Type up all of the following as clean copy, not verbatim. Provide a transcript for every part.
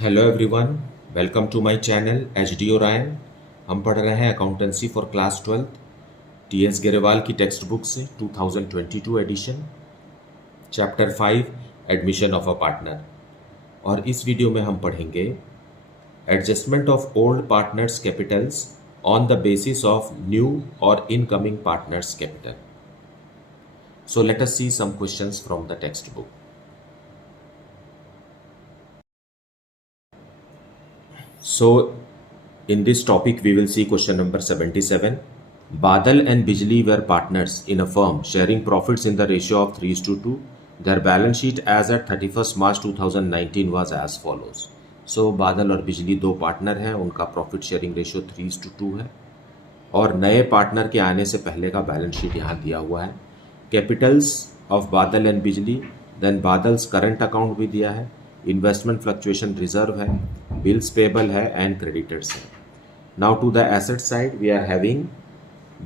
Hello everyone, welcome to my channel H D Orion. हम पढ़ रहे हैं accountancy for class 12 T S Grewal की टेक्स्ट बुक से 2022 edition, chapter 5 admission of a partner. और इस वीडियो में हम पढ़ेंगे adjustment of old partners capitals on the basis of new और incoming partners capital. So let us see some questions from the textbook. So, in this topic, we will see question number 77. Badal and Bijli were partners in a firm sharing profits in the ratio of 3:2. Their balance sheet as at 31st March 2019 was as follows. So, बादल और बिजली दो partner हैं, उनका profit sharing ratio 3:2 है और नए partner के आने से पहले का बैलेंस शीट यहाँ दिया हुआ है। Capitals of Badal and Bijli, then Badal's current account भी दिया है, इन्वेस्टमेंट फ्लक्चुएशन रिजर्व है, बिल्स पेबल है एंड क्रेडिटर्स है। Now to the asset side we are having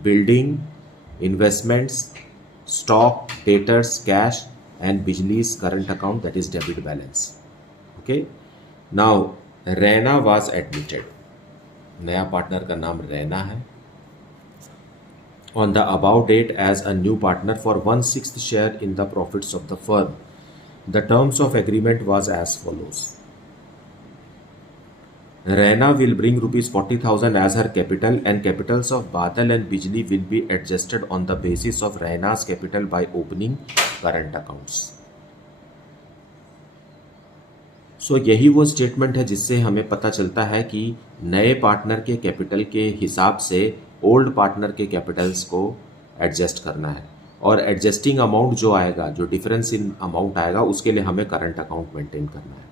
building, investments, stock, debtors, cash and Bijli's current account that is debit balance. Okay, now Raina was admitted, नया partner का नाम रैना है, on the above date as a new partner for 1/6 share in the profits of the firm. The terms of agreement was as follows. Raina will bring rupees 40,000 as her capital and capitals of Badal and Bijli will be adjusted on the basis of Raina's capital by opening current accounts. So यही वो statement है जिससे हमें पता चलता है कि नए पार्टनर के कैपिटल के हिसाब से ओल्ड पार्टनर के कैपिटल्स को एडजस्ट करना है और एडजस्टिंग अमाउंट जो आएगा, जो डिफरेंस इन अमाउंट आएगा, उसके लिए हमें करंट अकाउंट मेंटेन करना है।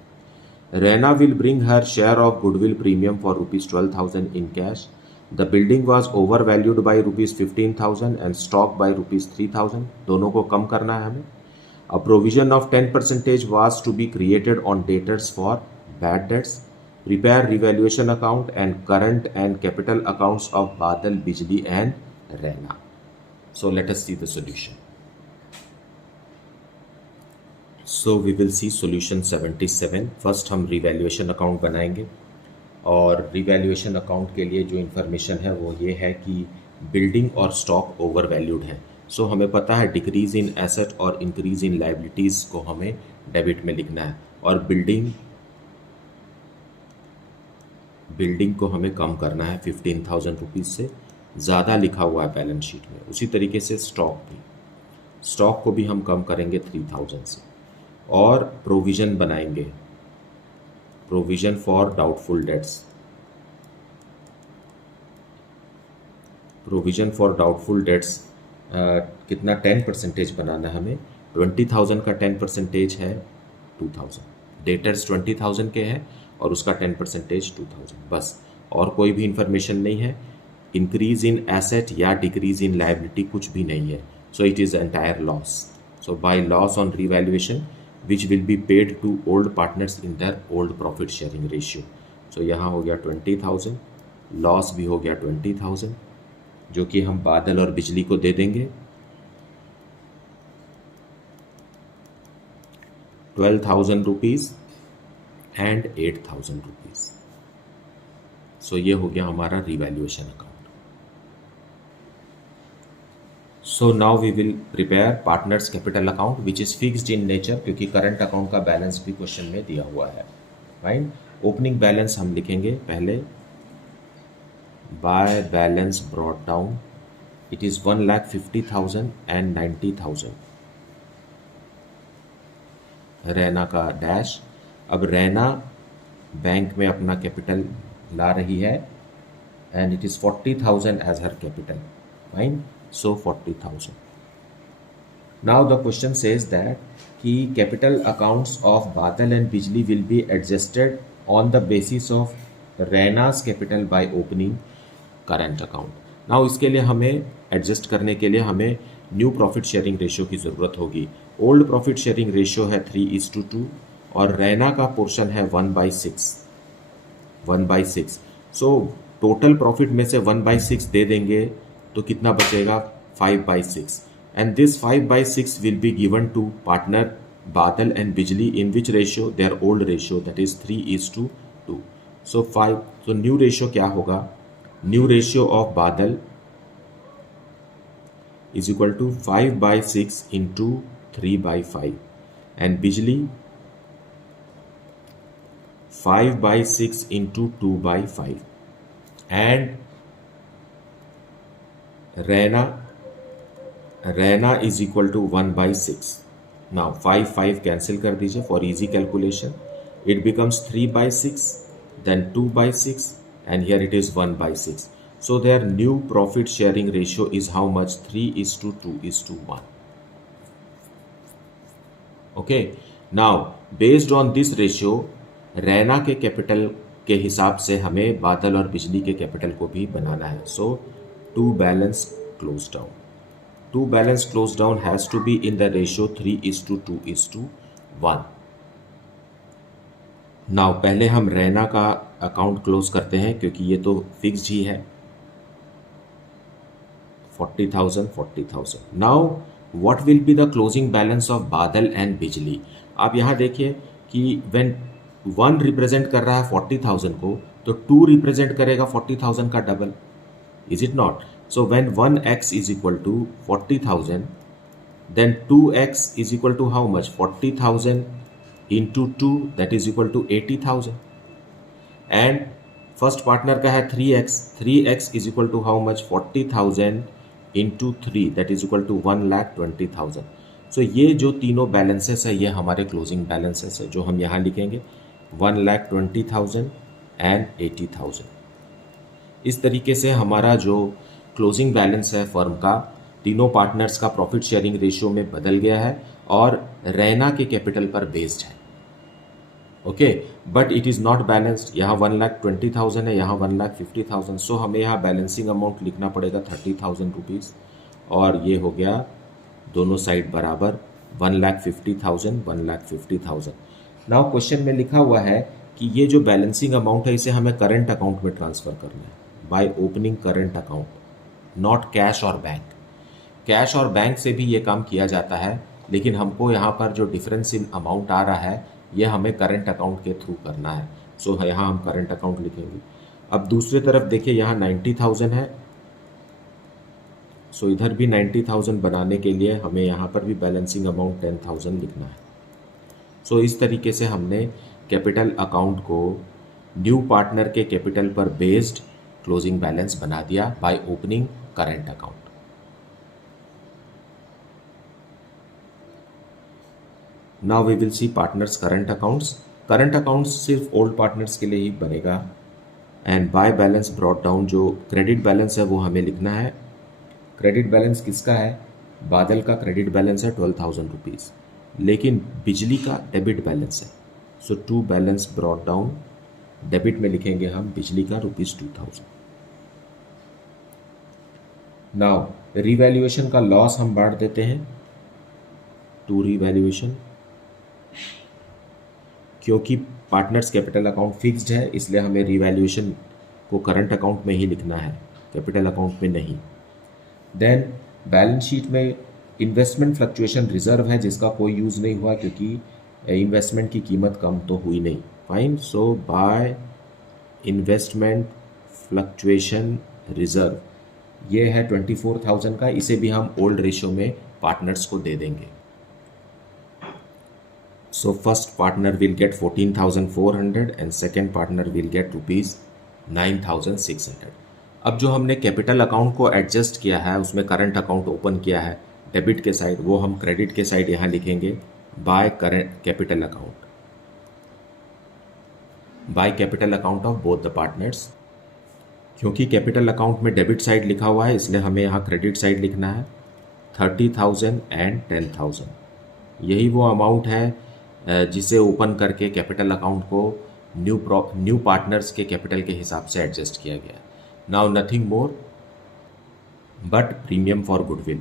Rena will bring her share of goodwill premium for rupees 12,000 in cash. The building was overvalued by rupees 15,000 and stock by rupees 3,000. दोनों को कम करना है हमें। A provision of 10% was to be created on debtors for bad debts. Prepare revaluation account and current and capital accounts of Badal, Bijli and Rena. So let us see the solution. So we will see solution 77. First हम revaluation account बनाएंगे और revaluation account के लिए जो information है वो ये है कि बिल्डिंग और स्टॉक ओवर वैल्यूड है। सो हमें पता है डिक्रीज इन एसेट और इंक्रीज इन लाइबिलिटीज़ को हमें डेबिट में लिखना है और बिल्डिंग को हमें कम करना है 15,000 रुपीज़ से, ज़्यादा लिखा हुआ है बैलेंस शीट में। उसी तरीके से स्टॉक को भी हम कम करेंगे 3,000 से और प्रोविज़न बनाएंगे, provision for doubtful dates. Provision for doubtful dates कितना 10% बनाना है हमें। 20,000 का 10% है 2,000। डेटर्स 20,000 के हैं और उसका 10% 2,000, बस और कोई भी इंफॉर्मेशन नहीं है। इंक्रीज इन एसेट या डिक्रीज इन लायबिलिटी कुछ भी नहीं है। So it is entire loss. So by loss on revaluation which will be paid to old partners in their old profit sharing ratio. So यहाँ हो गया 20,000, लॉस भी हो गया 20,000 जो कि हम बादल और बिजली को दे देंगे 12,000 रुपीज़ एंड 8,000 रुपीज़। सो ये हो गया हमारा revaluation account. So now we will prepare partners capital account which is fixed in nature क्योंकि करंट अकाउंट का बैलेंस भी क्वेश्चन में दिया हुआ है। फाइन, ओपनिंग बैलेंस हम लिखेंगे पहले bye balance brought down, it is 1,50,000 and 90,000। Raina का डैश। अब रैना बैंक में अपना कैपिटल ला रही है and it is 40,000 as her capital. Fine, so 40,000. Now the question says that कि capital accounts of Badal and Bijli will be adjusted on the basis of Raina's capital by opening current account. Now इसके लिए हमें adjust करने के लिए हमें new profit sharing ratio की ज़रूरत होगी। ओल्ड प्रॉफिट शेयरिंग रेशियो है 3:2 और रैना का पोर्शन है 1/6। सो टोटल प्रॉफिट में से 1/6 दे देंगे तो कितना बचेगा 5/6 and this 5/6 will be given to partner Badal and Bijli, in which ratio? Their old ratio, that is 3:2. So 5, so new ratio क्या होगा? New ratio of Badal is equal to 5/6 into 3/5, and Bijli 5/6 into 2/5, and Raina is equal to 1/6. Now 5 cancel कर दीजिए for easy calculation. It becomes 3/6, then 2/6, and here it is 1/6. So their new profit sharing ratio is how much? 3:2:1. Okay. Now based on this ratio, Raina के capital के हिसाब से हमें बादल और बिजली के कैपिटल को भी बनाना है. So to balance close down. To balance close down has to be in the ratio 3:2:1. Now पहले हम रैना का अकाउंट क्लोज करते हैं क्योंकि ये तो फिक्स्ड ही है. 40,000. Now what will be the closing balance of बादल and बिजली? आप यहाँ देखिए कि when 1 रिप्रेजेंट कर रहा है 40,000 को, तो 2 रिप्रेजेंट करेगा 40,000 का double. Is it not? So when 1x is equal to 40,000, then 2x is equal to how much? 40,000 into 2, that is equal to 80,000. And first partner का है 3x is equal to how much? 40,000 into 3, that is equal to 1,20,000. So ये जो तीनों balances है ये हमारे closing balances है जो हम यहाँ लिखेंगे 1,20,000 and 80,000. इस तरीके से हमारा जो क्लोजिंग बैलेंस है फर्म का तीनों पार्टनर्स का प्रॉफिट शेयरिंग रेशियो में बदल गया है और रैना के कैपिटल पर बेस्ड है. Okay, but it is not balanced. यहाँ 1,20,000 है, यहाँ 1,50,000. सो हमें यहाँ बैलेंसिंग अमाउंट लिखना पड़ेगा 30,000 रुपीज़, और ये हो गया दोनों साइड बराबर 1,50,000, 1,50,000. नाउ क्वेश्चन में लिखा हुआ है कि ये जो बैलेंसिंग अमाउंट है इसे हमें करंट अकाउंट में ट्रांसफ़र करना है bye opening current account, not cash और बैंक. कैश और बैंक से भी ये काम किया जाता है, लेकिन हमको यहाँ पर जो डिफरेंस इन अमाउंट आ रहा है ये हमें करंट अकाउंट के थ्रू करना है. सो यहाँ हम करंट अकाउंट लिखेंगे. अब दूसरी तरफ देखिए यहाँ 90,000 है, सो इधर भी 90,000 बनाने के लिए हमें यहाँ पर भी बैलेंसिंग अमाउंट 10,000 लिखना है. सो इस तरीके से हमने कैपिटल अकाउंट को न्यू पार्टनर के कैपिटल पर बेस्ड क्लोजिंग बैलेंस बना दिया by opening current account. Now we will see partners current accounts. Current accounts सिर्फ ओल्ड पार्टनर्स के लिए ही बनेगा. And by balance brought down, जो क्रेडिट बैलेंस है वो हमें लिखना है. क्रेडिट बैलेंस किसका है? बादल का क्रेडिट बैलेंस है 12,000 रुपीज़, लेकिन बिजली का डेबिट बैलेंस है. So to balance brought down, debit में लिखेंगे हम बिजली का ₹2,000. नाउ रिवैल्यूएशन का लॉस हम बांट देते हैं टू रिवैल्यूएशन. क्योंकि पार्टनर्स कैपिटल अकाउंट फिक्स्ड है इसलिए हमें रिवैल्यूएशन को करंट अकाउंट में ही लिखना है, कैपिटल अकाउंट में नहीं. देन बैलेंस शीट में इन्वेस्टमेंट फ्लक्चुएशन रिजर्व है जिसका कोई यूज़ नहीं हुआ क्योंकि इन्वेस्टमेंट की कीमत कम तो हुई नहीं. Fine. So by investment fluctuation reserve ये है 24,000 का. इसे भी हम ओल्ड रेशियो में पार्टनर्स को दे देंगे. So first partner will get 14,400 and second partner will get ₹9,600. अब जो हमने कैपिटल अकाउंट को एडजस्ट किया है उसमें करंट अकाउंट ओपन किया है डेबिट के साइड, वो हम क्रेडिट के साइड यहाँ लिखेंगे by current capital account, by capital account of both the partners. क्योंकि कैपिटल अकाउंट में डेबिट साइड लिखा हुआ है इसलिए हमें यहाँ क्रेडिट साइड लिखना है 30,000 एंड 10,000. यही वो अमाउंट है जिसे ओपन करके कैपिटल अकाउंट को न्यू पार्टनर्स के कैपिटल के हिसाब से एडजस्ट किया गया. Now nothing more but premium for goodwill.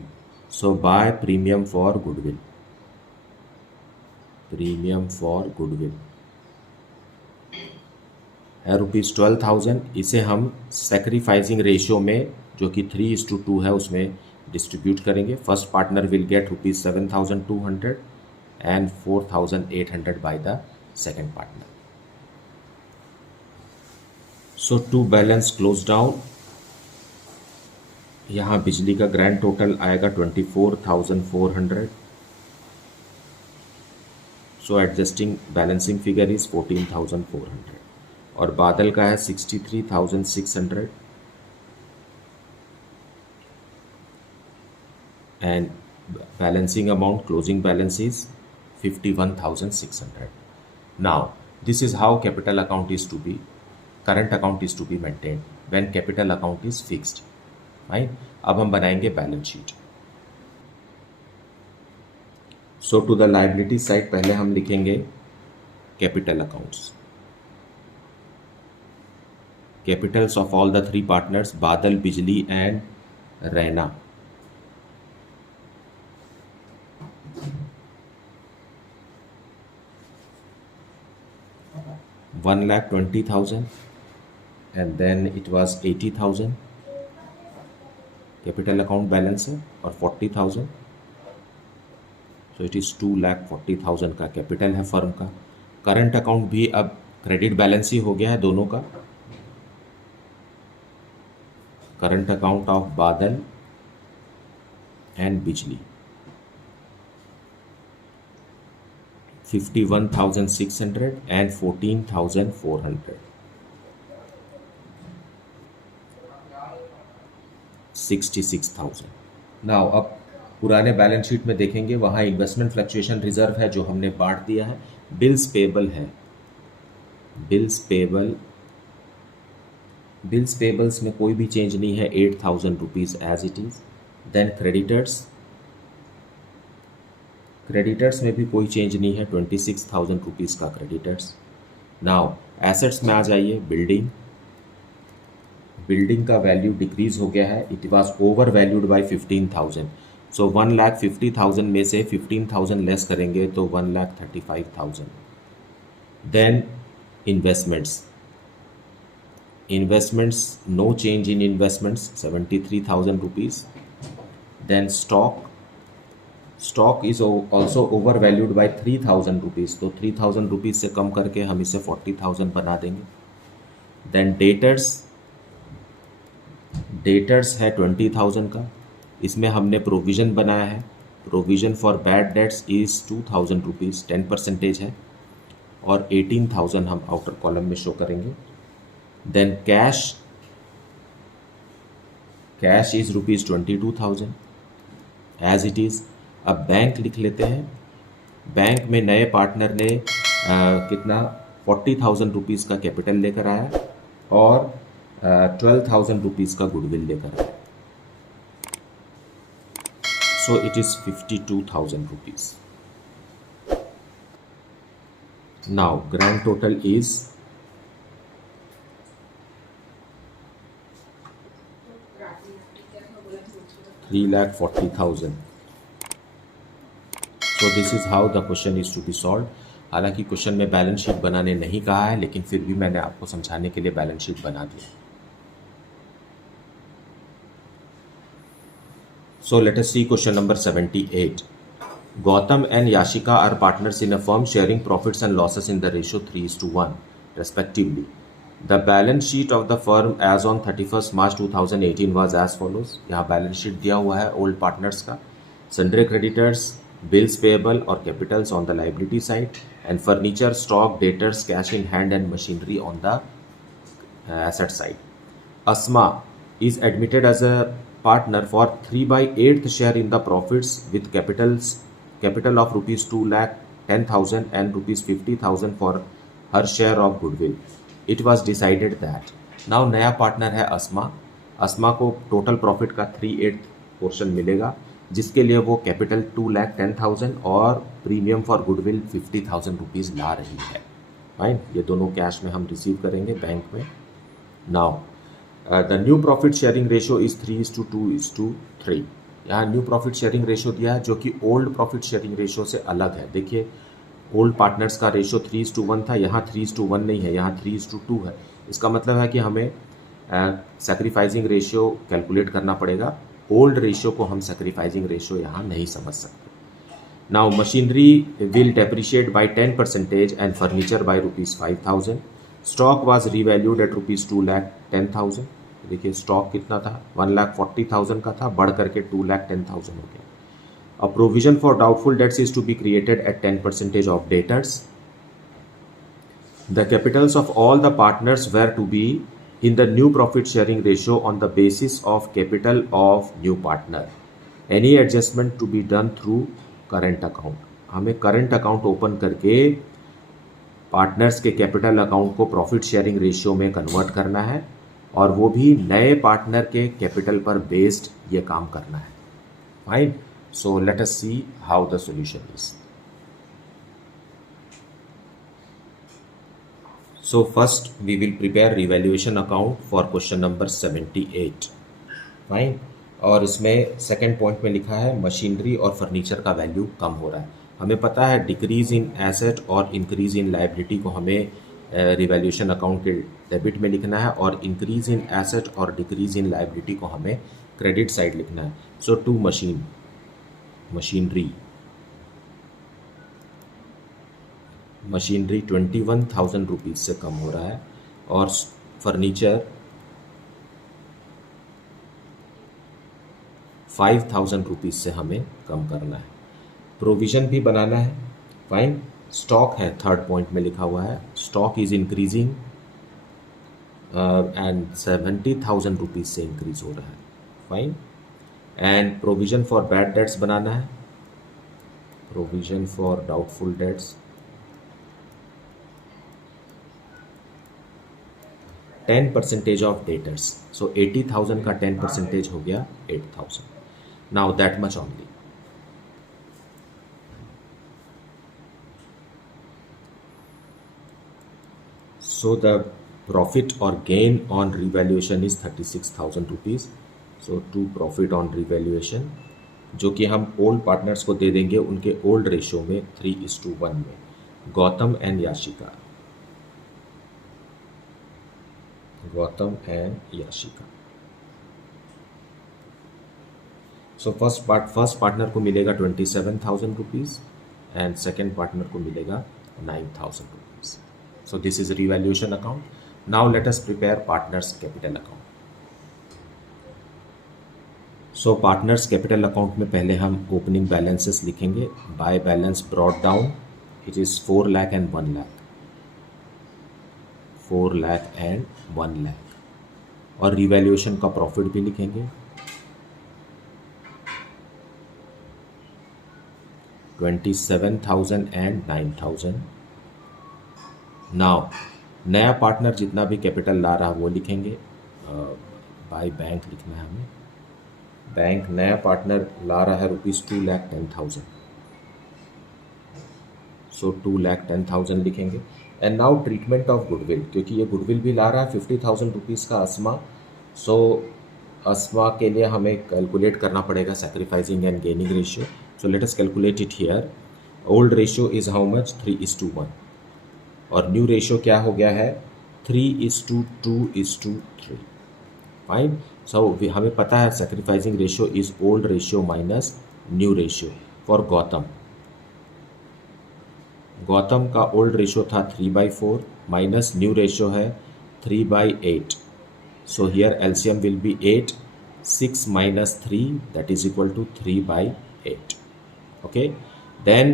So by premium for goodwill, premium for goodwill है ₹12,000. इसे हम सेक्रीफाइसिंग रेशियो में जो कि 3:2 है उसमें डिस्ट्रीब्यूट करेंगे. First partner will get ₹7,200 and 4,800 by the second partner. So to balance close down, यहाँ बिजली का ग्रैंड टोटल आएगा 24,400. सो एडजस्टिंग बैलेंसिंग फिगर इज 14,400 और बादल का है 63,600 and balancing amount closing balance is 51,600. Now this is how capital account is to be, current account is to be maintained when capital account is fixed, right? अब हम बनाएंगे balance sheet. So to the liability side पहले हम लिखेंगे capital accounts. Capitals of all the three partners Badal, Bijli and Raina. $1,20,000 and then it was 80,000 capital account balance है और 40,000. सो it is 2,40,000 का capital है फर्म का. करंट अकाउंट भी अब क्रेडिट बैलेंस ही हो गया है दोनों का. Current account of Badal and बिजली 51,600 and 14,400. 66,000. नाउ अब पुराने बैलेंस शीट में देखेंगे, वहाँ इन्वेस्टमेंट फ्लक्चुएशन रिजर्व है जो हमने बांट दिया है. बिल्स पेबल है. बिल्स पेबल्स में कोई भी चेंज नहीं है, 8,000 rupees as it is. Then creditors में भी कोई चेंज नहीं है, 26,000 रुपीज़ का क्रेडिटर्स. नाउ एसेट्स में आ जाइए. बिल्डिंग का वैल्यू डिक्रीज हो गया है. It was overvalued by 15,000. So 1,50,000 में से 15,000 लेस करेंगे तो 1,35,000. Then investments no change in investments, 73,000 rupees. Then stock is also overvalued by 3,000 rupees, तो 3,000 रुपीज़ से कम करके हम इसे 40,000 बना देंगे. देन डेटर्स है 20,000 का. इसमें हमने प्रोविज़न बनाया है. Provision for bad debts is 2,000 rupees, 10% है और 18,000 हम आउटर कॉलम में शो करेंगे. Then cash is rupees 22,000 as it is. अब बैंक लिख लेते हैं. बैंक में नए पार्टनर ने कितना 40,000 रुपीज़ का कैपिटल लेकर आया और 12,000 रुपीज़ का गुडविल लेकर आया. So it is 52,000 rupees. Now grand total is 3,40,000. So this is how the question is to be solve. हालांकि क्वेश्चन में बैलेंस शीट बनाने नहीं कहा है, लेकिन फिर भी मैंने आपको समझाने के लिए बैलेंस शीट बना दिया. So let us see question number 78. Gautam and Yashika are partners in a firm sharing profits and losses in the ratio 3:1 respectively. The balance sheet of the firm as on 31st March 2018 was as follows. यहाँ balance sheet दिया हुआ है old partners का. Sundry creditors, bills payable और Capitals on the liability side and furniture, stock, debtors, cash in hand and machinery on the asset side. Asma is admitted as a partner for 3/8 share in the profits with capital of rupees 2,10,000 and rupees 50,000 for her share of goodwill. It was decided that now नया partner है अस्मा को total profit का 3/8 portion मिलेगा, जिसके लिए वो capital 2,10,000 और premium for goodwill 50,000 rupees ला रही है. फाइन, ये दोनों कैश में हम रिसीव करेंगे बैंक में. Now the new profit sharing ratio is 3:2:3. यहाँ न्यू प्रॉफिट शेयरिंग रेशियो दिया है जो कि ओल्ड प्रॉफिट शेयरिंग रेशियो से अलग है. देखिए ओल्ड पार्टनर्स का रेशियो 3:1 था, यहाँ 3:1 नहीं है, यहाँ 3:2 है. इसका मतलब है कि हमें सैक्रिफाइसिंग रेशियो कैलकुलेट करना पड़ेगा. ओल्ड रेशियो को हम सैक्रिफाइसिंग रेशियो यहाँ नहीं समझ सकते. Now machinery will depreciate by 10% and furniture by rupees 5,000. Stock was revalued at rupees 2,10,000. देखिए स्टॉक कितना था, 1,40,000 का था, बढ़ करके 2,10,000 हो गया. A provision for doubtful debts is to be created at 10% of debtors. The capitals of all the partners were to be in the new profit sharing ratio on the basis of capital of new partner. Any adjustment to be done through current account. हमें current account open करके partners के capital account को profit sharing ratio में convert करना है और वो भी नए पार्टनर के कैपिटल पर बेस्ड ये काम करना है. Fine. So let us see how the solution is. So first we will prepare revaluation account for question number 78. Fine. और इसमें सेकंड पॉइंट में लिखा है मशीनरी और फर्नीचर का वैल्यू कम हो रहा है. हमें पता है डिक्रीज इन एसेट और इंक्रीज इन लायबिलिटी को हमें रिवैल्यूएशन अकाउंट के डेबिट में लिखना है और इंक्रीज इन एसेट और डिक्रीज इन लायबिलिटी को हमें क्रेडिट साइड लिखना है. सो टू मशीनरी 21,000 रुपीज़ से कम हो रहा है और फर्नीचर 5,000 रुपीज़ से हमें कम करना है. प्रोविज़न भी बनाना है. फाइन. स्टॉक है, थर्ड पॉइंट में लिखा हुआ है stock is increasing and 70,000 rupees से इंक्रीज हो रहा है. Fine. And provision for bad debts बनाना है. Provision for doubtful debts 10% of debtors. So 80,000 का 10% हो गया 8,000. Now that much only. So the profit or gain on revaluation is 36,000 rupees. So to profit on revaluation जो कि हम old partners को दे देंगे उनके ओल्ड रेशियो में 3:1 में. Gautam and Yashika. So first partner को मिलेगा 27,000 रुपीज़ एंड सेकेंड पार्टनर को मिलेगा 9,000 rupees. So this is revaluation account. Now let us prepare partners capital account. So partners capital account में पहले हम ओपनिंग बैलेंसेस लिखेंगे. Bye balance brought down it is 4 lakh and 1 lakh. 4 lakh and 1 lakh. और revaluation का profit भी लिखेंगे. 27,000 एंड 9,000. नाउ नया partner जितना भी कैपिटल ला रहा वो लिखेंगे. बाय बैंक लिखना है हमें. बैंक नया पार्टनर ला रहा है रुपीज़ 2,10,000. सो 2,10,000 लिखेंगे. And now treatment of goodwill, क्योंकि ये गुडविल भी ला रहा है 50,000 रुपीज़ का अस्मा. सो अस्मा के लिए हमें कैलकुलेट करना पड़ेगा sacrificing and gaining ratio. So let us calculate it here. Old ratio is how much? 3:1. और new ratio क्या हो गया है? 3:2:3. Fine. So हमें पता है sacrificing ratio is old ratio minus new ratio for Gautam का old ratio था 3/4 minus new ratio है 3/8. So here LCM will be 8. 6 minus 3 that is equal to 3/8. Okay. Then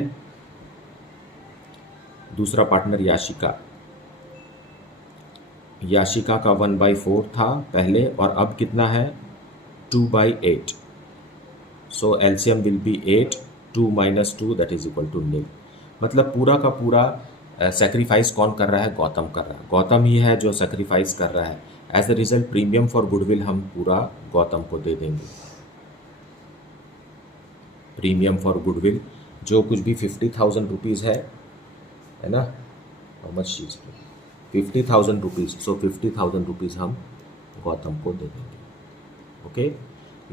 दूसरा पार्टनर याशिका का 1/4 था पहले और अब कितना है 2/8. So LCM will be 8. 2 minus 2 that is equal to 0. मतलब पूरा का पूरा सेक्रीफाइस कौन कर रहा है? गौतम कर रहा है. गौतम ही है जो सेक्रीफाइस कर रहा है. As a result premium for goodwill हम पूरा गौतम को दे देंगे. प्रीमियम फॉर गुडविल जो कुछ भी 50,000 रुपीज़ है ना. हाउ मच चीज़ 50,000 रुपीज़. सो 50,000 रुपीज़ हम गौतम को दे देंगे. Okay.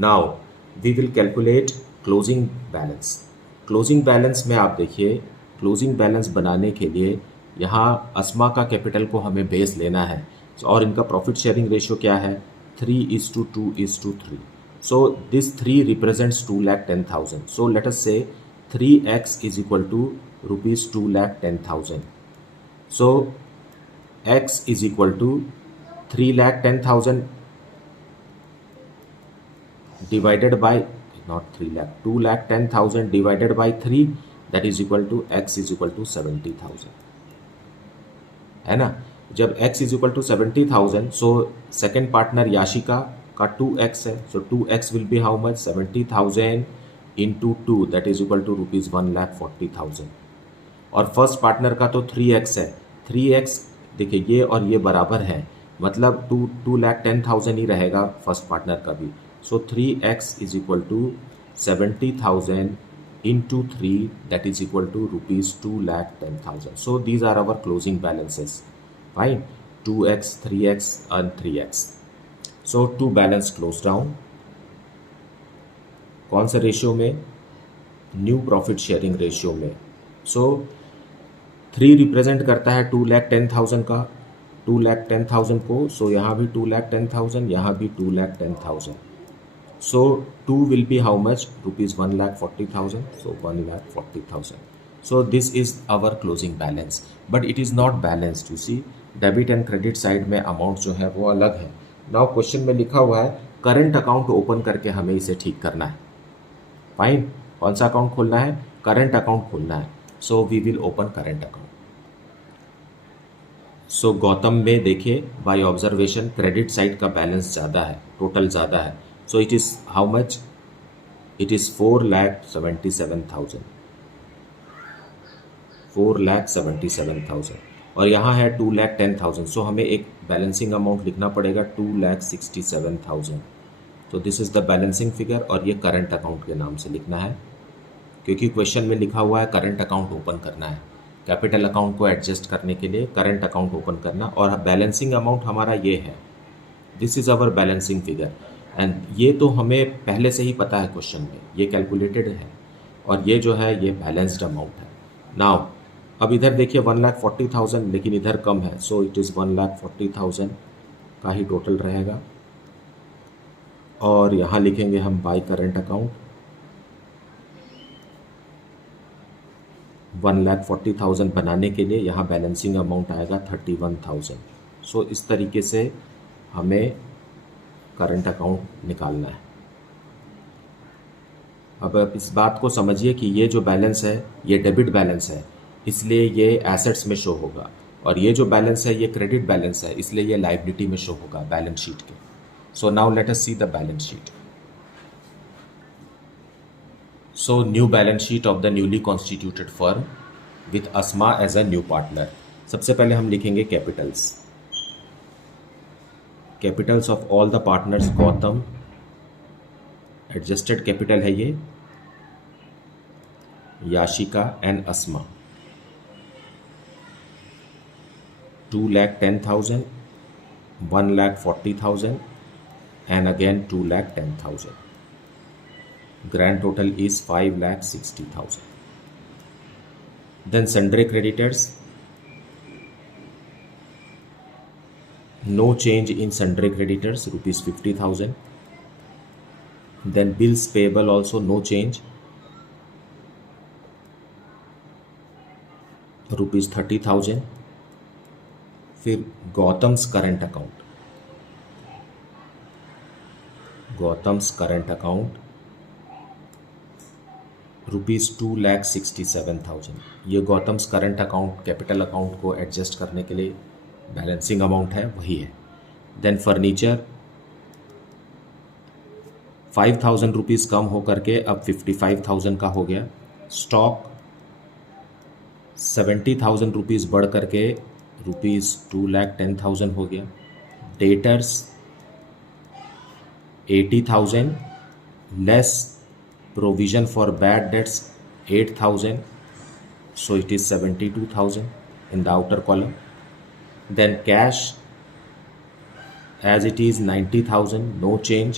Now we will calculate closing balance. Closing balance में आप देखिए क्लोजिंग बैलेंस बनाने के लिए यहाँ अस्मा का कैपिटल को हमें बेस लेना है और इनका प्रॉफिट शेयरिंग रेशियो क्या है 3:2:3. So this 3 represents 2,10,000. So let us say 3x is equal to rupees 2,10,000. So x is equal to 3,10,000 divided by, not 3 lakh, 2,10,000 divided by 3, that is equal to x is equal to 70,000, है ना. जब x is equal to 70,000, so second partner Yashika का 2x है, so 2x will be how much, 70,000 into 2, that is equal to rupees 1,40,000. और first partner का तो 3x है, 3x देखिए ये और ये बराबर है, मतलब 2,10,000 ही रहेगा फर्स्ट पार्टनर का भी. So 3x is equal to 70,000 into 3, that is equal to rupees 2,10,000. So these are our closing balances. Fine, 2x, 3x and 3x. So to balance close down, कौन से रेशियो में, न्यू प्रॉफिट शेयरिंग रेशियो में. सो 3 represent करता है 2,10,000 का, 2,10,000 को. सो यहाँ भी 2,10,000, यहाँ भी 2,10,000. So 2 will be how much, rupees 1,40,000. So 1,40,000. So this is our closing balance, but it is not balanced. You see, debit and credit side में अमाउंट जो है वो अलग है. नाउ क्वेश्चन में लिखा हुआ है करंट अकाउंट ओपन करके हमें इसे ठीक करना है. फाइन, कौन सा अकाउंट खोलना है, करंट अकाउंट खोलना है. So we will open current account. So Gautam में देखिए बाय ऑब्जर्वेशन क्रेडिट साइड का बैलेंस ज़्यादा है, टोटल ज़्यादा है. So it is how much, it is 4,77,000, 4,77,000. और यहाँ है 2,10,000. सो हमें एक बैलेंसिंग अमाउंट लिखना पड़ेगा 2,67,000. तो this is the balancing figure, और ये करंट अकाउंट के नाम से लिखना है क्योंकि क्वेश्चन में लिखा हुआ है करंट अकाउंट ओपन करना है. कैपिटल अकाउंट को एडजस्ट करने के लिए करंट अकाउंट ओपन करना, और बैलेंसिंग अमाउंट हमारा ये है. This is our balancing figure, and ये तो हमें पहले से ही पता है क्वेश्चन में, ये कैलकुलेटेड है, और ये जो है ये बैलेंस्ड अमाउंट है. नाउ अब इधर देखिए 1,40,000, लेकिन इधर कम है. सो इट इज़ 1,40,000 का ही टोटल रहेगा. और यहाँ लिखेंगे हम बाय करंट अकाउंट 1,40,000 बनाने के लिए यहाँ बैलेंसिंग अमाउंट आएगा 31,000. सो इस तरीके से हमें करंट अकाउंट निकालना है. अब आप इस बात को समझिए कि ये जो बैलेंस है ये डेबिट बैलेंस है, इसलिए ये एसेट्स में शो होगा, और ये जो बैलेंस है ये क्रेडिट बैलेंस है, इसलिए ये लायबिलिटी में शो होगा बैलेंस शीट के. So now let us see the balance sheet. So new balance sheet of the newly constituted firm with Asma as a new partner. सबसे पहले हम लिखेंगे capitals. Capitals of all the partners, Gautam, adjusted capital है ये, Yashika and Asma. 2,10,000, 1,40,000 and again 2,10,000. Grand total is 5,60,000. Then sundry creditors, no change in sundry creditors, rupees 50,000. Then bills payable also no change, rupees 30,000. फिर Gautam's current account, Gautam's current account rupees 2,67,000. ये Gautam's current account capital account को adjust करने के लिए balancing amount है, वही है. Then furniture 5,000 rupees कम हो करके अब 55,000 का हो गया. स्टॉक 70,000 रुपीज़ बढ़ करके रुपीज़ 2,10,000 हो गया. Debtors 80,000 less provision for bad dates 8,000, so it is 72,000 in the outer column. Then cash as it is 90,000, no change.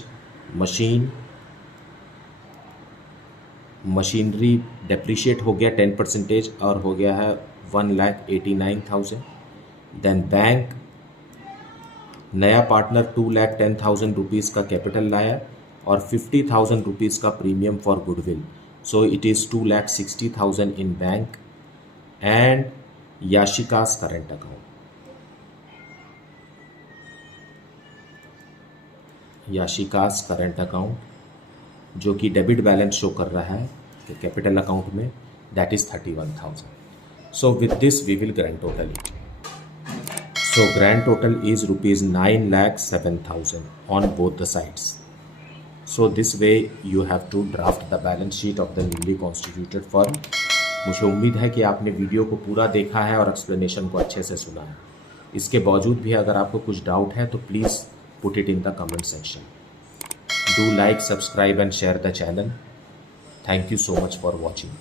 Machinery depreciate हो गया 10% और हो गया है 1,89,000. देन बैंक, नया पार्टनर 2,10,000 रुपीज़ का कैपिटल लाया और 50,000 रुपीज़ का premium for goodwill. So it is 2,60,000 in bank and Yashika's current account. Yashika's current account जो कि डेबिट बैलेंस शो कर रहा है कैपिटल अकाउंट में, that is 31,000. So with this we will grand total it. So grand total is rupees 9,07,000 on both the sides. So this way you have to draft the balance sheet of the newly constituted firm. मुझे उम्मीद है कि आपने video को पूरा देखा है और एक्सप्लेनेशन को अच्छे से सुना है. इसके बावजूद भी अगर आपको कुछ डाउट है तो please put it in the comment section. Do like, subscribe and share the channel. Thank you so much for watching.